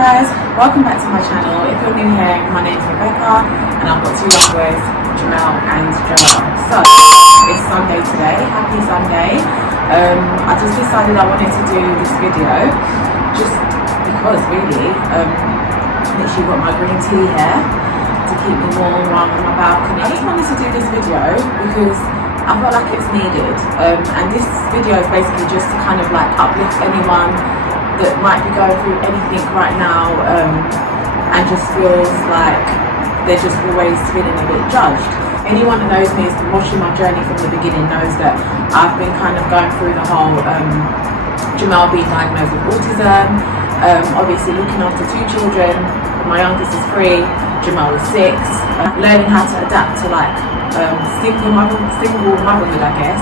guys, welcome back to my channel. If you're new here, my name's Rebecca and I've got two young boys, Jamel and Joel. So it's Sunday today, happy Sunday. I just decided I wanted to do this video just because really, literally got my green tea here to keep me warm around my balcony. I just wanted to do this video because I feel like it's needed, and this video is basically just to kind of like uplift anyone that might be going through anything right now, and just feels like they're just always feeling a bit judged. Anyone that knows me has been watching my journey from the beginning knows that I've been kind of going through the whole Jamel being diagnosed with autism, obviously looking after two children. My youngest is 3, Jamel is 6, learning how to adapt to like single motherhood, I guess.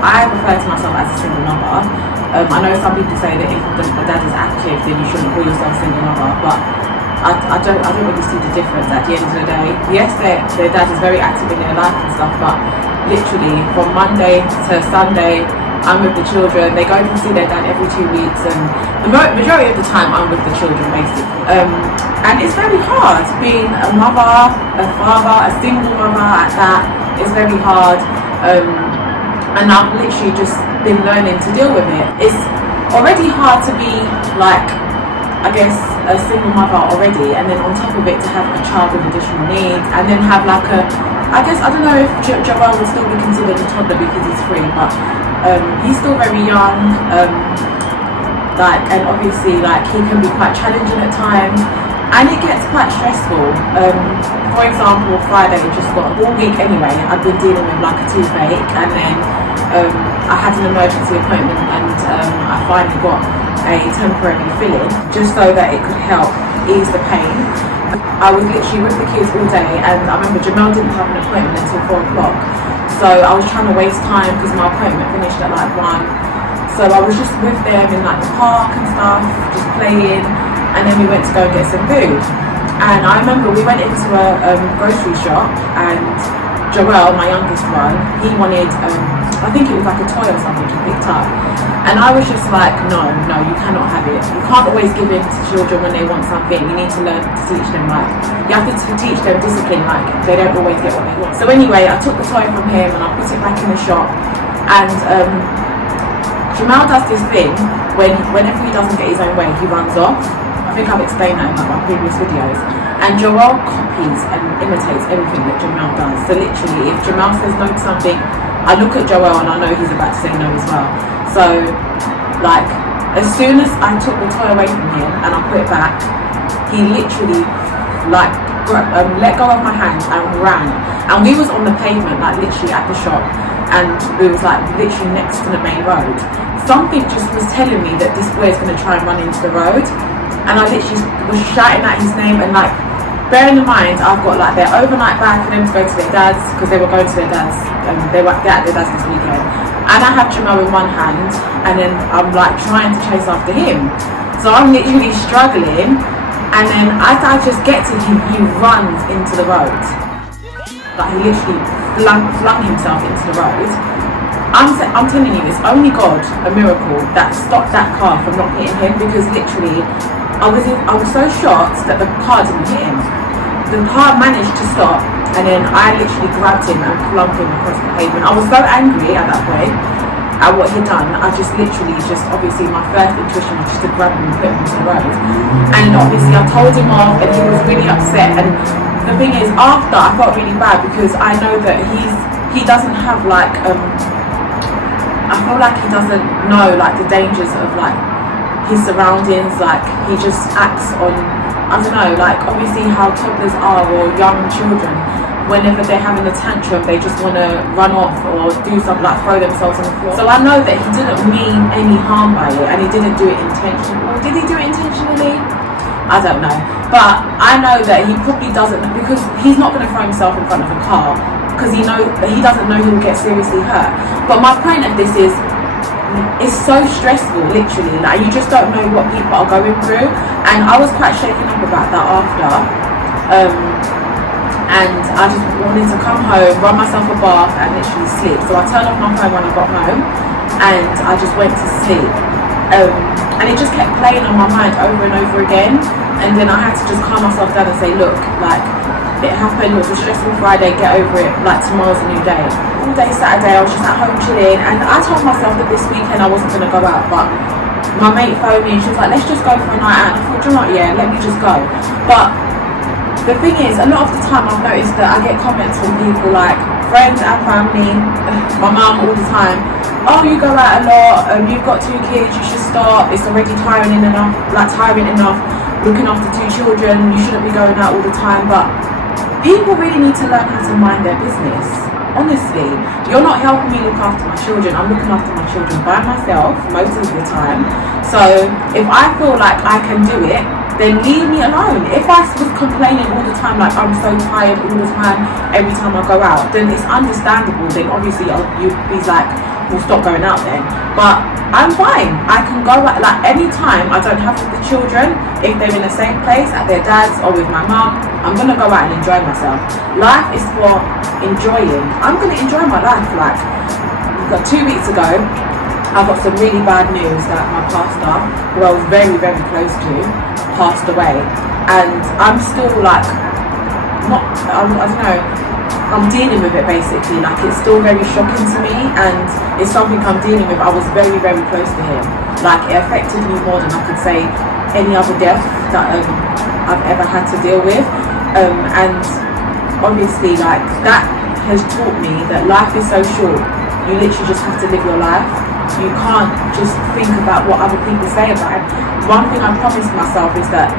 I refer to myself as a single mother. I know some people say that if the dad is active, then you shouldn't call yourself a single mother, but I don't really see the difference at the end of the day. Yes, their dad is very active in their life and stuff, but literally from Monday to Sunday, I'm with the children. They go to see their dad every 2 weeks, and the majority of the time I'm with the children basically. And it's very hard being a mother, a father, a single mother at that. It's very hard. And I've literally just been learning to deal with it. It's already hard to be like, I guess, a single mother already, and then on top of it to have a child with additional needs, and then have like I don't know if Joel would still be considered a toddler because he's 3, but he's still very young, and obviously like he can be quite challenging at times, and it gets quite stressful. For example, Friday just got all week anyway, I've been dealing with like a toothache, and then I had an emergency appointment, and I finally got a temporary filling just so that it could help ease the pain. I was literally with the kids all day, and I remember Jamel didn't have an appointment until 4 o'clock, so I was trying to waste time because my appointment finished at like 1. So I was just with them in like the park and stuff, just playing, and then we went to go and get some food. And I remember we went into a grocery shop, and Joel, my youngest one, he wanted, I think it was like a toy or something he picked up. And I was just like, no, you cannot have it. You can't always give in to children when they want something. You need to learn to teach them, like, you have to teach them discipline, like, they don't always get what they want. So anyway, I took the toy from him and I put it back in the shop. And Jamel does this thing, whenever he doesn't get his own way, he runs off. I think I've explained that in like my previous videos. And Joel copies and imitates everything that Jamel does. So literally, if Jamel says no to something, I look at Joel and I know he's about to say no as well. So, like, as soon as I took the toy away from him and I put it back, he literally, like, let go of my hand and ran. And we was on the pavement, like, literally at the shop. And we was, like, literally next to the main road. Something just was telling me that this boy is going to try and run into the road. And I literally was shouting out his name, and like, bearing in mind I've got like their overnight bag for them to go to their dad's, because they were going to their dad's, they were at their dad's this weekend, and I have Jamel in one hand, and then I'm like trying to chase after him, so I'm literally struggling, and then as I just get to him, he runs into the road, like he literally flung himself into the road. I'm telling you, it's only God, a miracle, that stopped that car from not hitting him, because literally I was so shocked that the car didn't hit him. The car managed to stop, and then I literally grabbed him and flung him across the pavement. I was so angry at that point at what he'd done. I just literally obviously my first intuition was just to grab him and put him into the road. And obviously I told him off, and he was really upset. And the thing is, after, I felt really bad because I know that he doesn't have like I feel like he doesn't know like the dangers of like his surroundings. Like he just acts on, I don't know, like obviously how toddlers are, or young children, whenever they're having a tantrum they just want to run off or do something, like throw themselves on the floor. So I know that he didn't mean any harm by it, and he didn't do it intentionally. Or did he do it intentionally? I don't know, but I know that he probably doesn't, because he's not going to throw himself in front of a car, because he doesn't know he will get seriously hurt. But my point of this is, it's so stressful, literally, like you just don't know what people are going through. And I was quite shaken up about that after, and I just wanted to come home, run myself a bath and literally sleep. So I turned off my phone when I got home, and I just went to sleep. And it just kept playing on my mind over and over again. And then I had to just calm myself down and say, look, like, it happened, it was a stressful Friday, get over it, like tomorrow's a new day. All day Saturday I was just at home chilling, and I told myself that this weekend I wasn't going to go out, but my mate phoned me and she was like, let's just go for a night out. And I thought, do you know what, yeah, let me just go. But the thing is, a lot of the time I've noticed that I get comments from people like friends and family, my mum all the time, oh, you go out a lot, you've got 2 kids, you should stop, it's already tiring enough looking after 2 children, you shouldn't be going out all the time. But people really need to learn how to mind their business. Honestly, you're not helping me look after my children. I'm looking after my children by myself most of the time. So if I feel like I can do it, then leave me alone. If I was complaining all the time, like I'm so tired all the time, every time I go out, then it's understandable. Then obviously you'd be like, we'll stop going out then. But I'm fine. I can go out like any time I don't have with the children. If they're in the same place at their dad's or with my mum, I'm gonna go out and enjoy myself. Life is for enjoying. I'm gonna enjoy my life. Like, we've got 2 weeks ago, I got some really bad news that my pastor, who I was very, very close to, passed away. And I'm still like, I don't know, I'm dealing with it basically. Like, it's still very shocking to me, and it's something I'm dealing with. I was very, very close to him. Like, it affected me more than I could say any other death that I've ever had to deal with. And obviously, like, that has taught me that life is so short. You literally just have to live your life. You can't just think about what other people say about it. One thing I promised myself is that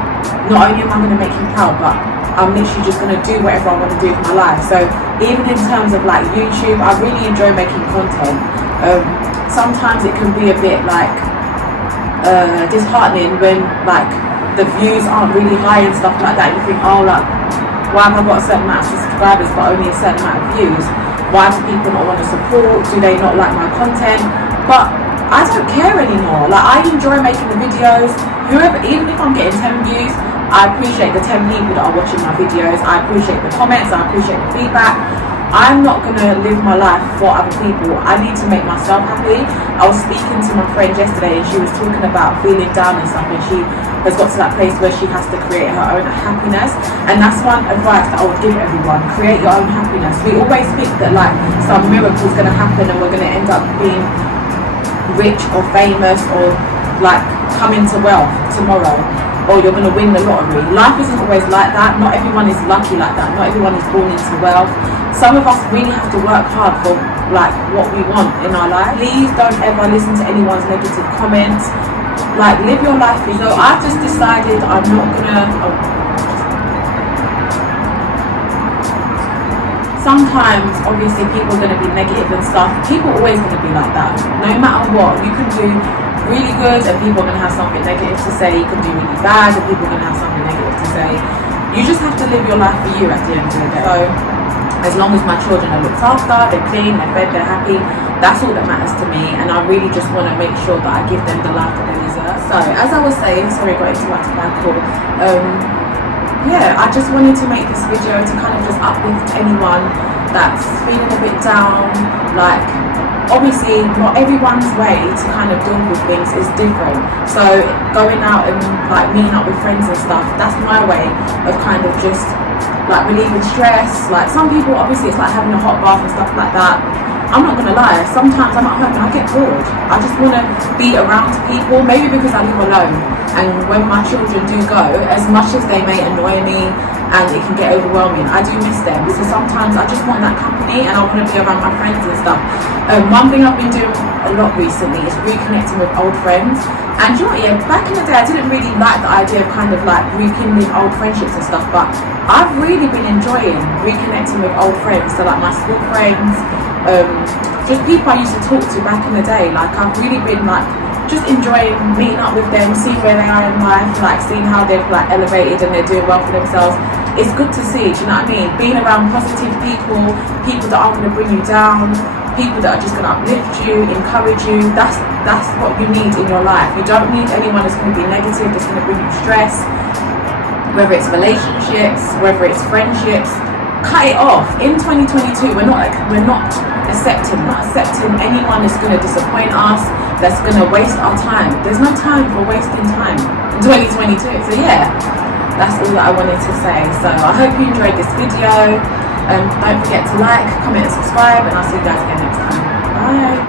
not only am I going to make him proud, but I'm literally just going to do whatever I want to do with my life. So even in terms of like YouTube, I really enjoy making content. Sometimes it can be a bit like disheartening when like the views aren't really high and stuff like that. You think, oh, like, why have I got a certain amount of subscribers but only a certain amount of views? Why do people not want to support? Do they not like my content? But I don't care anymore. Like, I enjoy making the videos. Whoever, even if I'm getting 10 views, I appreciate the 10 people that are watching my videos. I appreciate the comments. I appreciate the feedback. I'm not going to live my life for other people. I need to make myself happy. I was speaking to my friend yesterday and she was talking about feeling down and stuff, and she has got to that place where she has to create her own happiness. And that's one advice that I would give everyone. Create your own happiness. We always think that like some miracle is going to happen and we're going to end up being rich or famous or like come into wealth tomorrow, or you're going to win the lottery. Life isn't always like that. Not everyone is lucky like that. Not everyone is born into wealth. Some of us really have to work hard for like what we want in our life. Please don't ever listen to anyone's negative comments. Like, live your life. So I've just decided I'm not gonna sometimes obviously people are going to be negative and stuff. People are always going to be like that. No matter what, you can do really good and people are going to have something negative to say. You can do really bad and people are going to have something negative to say. You just have to live your life for you at the end of the day. So as long as my children are looked after, they're clean, they're fed, they're happy, that's all that matters to me. And I really just want to make sure that I give them the life that they deserve. So as I was saying, sorry I got interrupted by a call. Yeah, I just wanted to make this video to kind of just uplift anyone that's feeling a bit down. Like, obviously not everyone's way to kind of deal with things is different. So going out and like meeting up with friends and stuff, that's my way of kind of just like relieving stress. Like, some people obviously it's like having a hot bath and stuff like that. I'm not gonna lie, sometimes I'm at home and I get bored. I just wanna be around people, maybe because I live alone. And when my children do go, as much as they may annoy me and it can get overwhelming, I do miss them. So sometimes I just want that company and I want to be around my friends and stuff. One thing I've been doing a lot recently is reconnecting with old friends. And you know what, yeah, back in the day I didn't really like the idea of kind of like rekindling old friendships and stuff, but I've really been enjoying reconnecting with old friends. So like my school friends, just people I used to talk to back in the day. Like, I've really been like just enjoying meeting up with them, seeing where they are in life, like seeing how they've like elevated and they're doing well for themselves. It's good to see, do you know what I mean? Being around positive people, people that aren't going to bring you down, people that are just going to uplift you, encourage you. That's what you need in your life. You don't need anyone that's going to be negative, that's going to bring you stress. Whether it's relationships, whether it's friendships, cut it off. In 2022, we're not accepting anyone that's going to disappoint us, that's going to waste our time. There's no time for wasting time in 2022. So yeah, that's all that I wanted to say. So I hope you enjoyed this video. Don't forget to like, comment and subscribe, and I'll see you guys again next time. Bye.